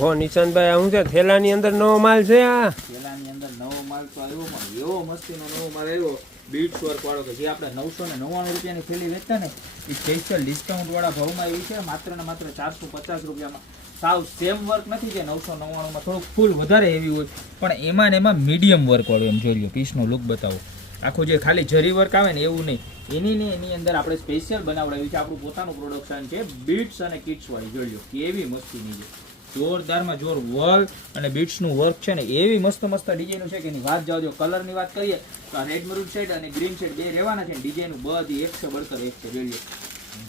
ઓહો નિશાંતભાઈ આ શું છે થેલાની અંદર નવો માલ છે આ થેલાની અંદર નવો માલ તો આવ્યો પણ એવો મસ્તીનો નવો માલ આવ્યો બીટ્સ વર્ક વાળો કે જે આપણે 999 રૂપિયાની થેલી વેચતા ને એ સ્પેશિયલ ડિસ્કાઉન્ટ વાળા ભાવમાં આવી છે માત્ર ને માત્ર 450 રૂપિયામાં સાવ સેમ વર્ક નથી જે 999 માં થોડુંક ફૂલ વધારે હેવી હોય પણ એમાં ને એમાં મીડિયમ વર્ક વાળું એમ જોઈ લો પીસનો લુક બતાવો આખું જે ખાલી જરી વર્ક આવે ને એવું નહીં એની અંદર આપણે સ્પેશિયલ બનાવડાવ્યું છે આપણું પોતાનું પ્રોડક્શન છે બીટ્સ અને કિટ્સ વાળી જોઈ લો કેવી મસ્તીની છે જોરદારમાં જોર વર્ક અને બીટ્સનું વર્ક છે ને એવી મસ્ત મસ્ત ડિઝાઇન છે કે એની વાત જાઓ જો કલરની વાત કરીએ તો આ રેડ મરૂન શેડ અને ગ્રીન શેડ બે રહેવાના છે ડિઝાઇન બધી 100 બળતર એક છે જોઈ લો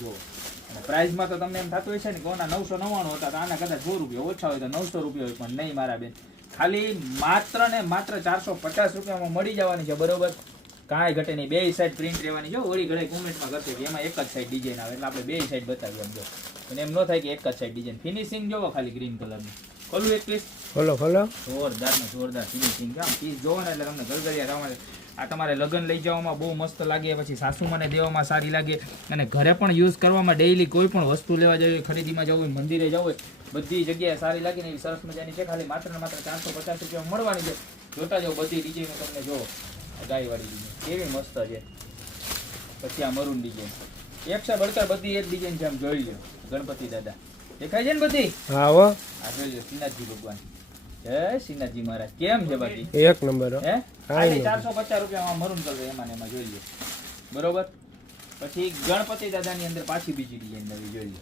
જો અને પ્રાઇસમાં તો તમને એમ થતું હશે ને કોના 999 હતા તો આના કદાચ 100 રૂપિયા ઓછા હોય તો 900 રૂપિયા હોય પણ નહીં મારા બેન ખાલી માત્ર ને માત્ર 450 રૂપિયામાં મળી જવાની છે બરોબર કાંઈ ઘટે નહીં બે સાઈડ પ્રિન્ટ રહેવાની જો ઓળી ઘરે કોમેન્ટમાં કરશે કે એમાં એક જ સાઈડ ડિઝાઇન આવે એટલે આપણે બે સાઈડ બતાવીએ એમ જો અને એમ ન થાય કે એક જ સાઈડ ડિઝાઇન ફિનિશિંગ જોવો ખાલી ગ્રીન કલરની ખોલું એક પીસ ખોલો ખોલો જોરદાર ફિનિશિંગ આમ પીસ જોવો ને એટલે તમને ગલગલિયા થવા આ તમારે લગ્ન લઈ જવામાં બહુ મસ્ત લાગે પછી સાસુમાને દેવામાં સારી લાગે અને ઘરે પણ યુઝ કરવામાં ડેઈલી કોઈ પણ વસ્તુ લેવા જવી ખરીદીમાં જવું હોય મંદિરે જવું હોય બધી જગ્યાએ સારી લાગે ને એવી સરસ મજાની છે ખાલી માત્ર ને માત્ર 450 રૂપિયામાં મળવાની છે જોતા જાઓ બધી ડિઝાઇનો તમને જોવો ગાયવાળી ડિઝાઇન કેવી મસ્ત છે પછી આ મરૂન ડિઝાઇન એક છે બળતર બધી એક ડિઝાઇન છે આમ જોઈ લો ગણપતિ દાદા દેખાય છે ને બધી હા હો આ જોઈ લો શ્રીનાથજી ભગવાન જય શ્રીનાથજી મહારાજ કેમ છે બાકી એક નંબર હે ખાલી 450 રૂપિયામાં મરૂન કલર એમાં ને એમાં જોઈ લો બરોબર પછી ગણપતિ દાદાની અંદર પાછી બીજી ડિઝાઇન નવી જોઈ લો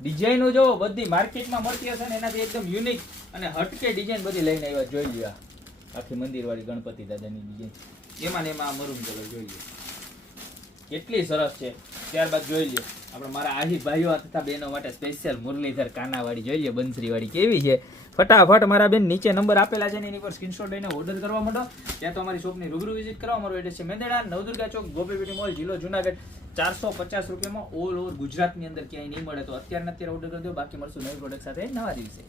ડિઝાઇનો જો બધી માર્કેટમાં મળતી હશે ને એનાથી એકદમ યુનિક અને હટકે ડિઝાઇન બધી લઈને આવ્યા જોઈ લો આખી મંદિર વાળી ગણપતિ દાદાની ડિઝાઇન એમાં ને એમાં મરૂન કલર જોઈ લો કેટલી સરસ છે ત્યારબાદ જોઈ લો આપણે મારા આહી ભાઈઓ તથા બહેનો માટે સ્પેશિયલ મુરલીધર કાનાવાળી જોઈ લો બંસરી વાળી કેવી છે ફટાફટ મારા બેન નીચે નંબર આપેલા છે ને એની પર સ્ક્રીનશોટ લઈને ઓર્ડર કરવા માંડો ત્યાં તો અમારી શોપની રૂબરૂ વિઝિટ કરવા મારો એડ્રેસ છે મેંદરડા નવદુર્ગા ચોક ગોપીપીટી મોલ જિલ્લો જુનાગઢ 450 રૂપિયામાં ઓલ ઓવર ગુજરાતની અંદર ક્યાંય નહીં મળે તો અત્યારે ઓર્ડર કરી દો બાકી મળશું નવી પ્રોડક્ટ સાથે નવા દિવસે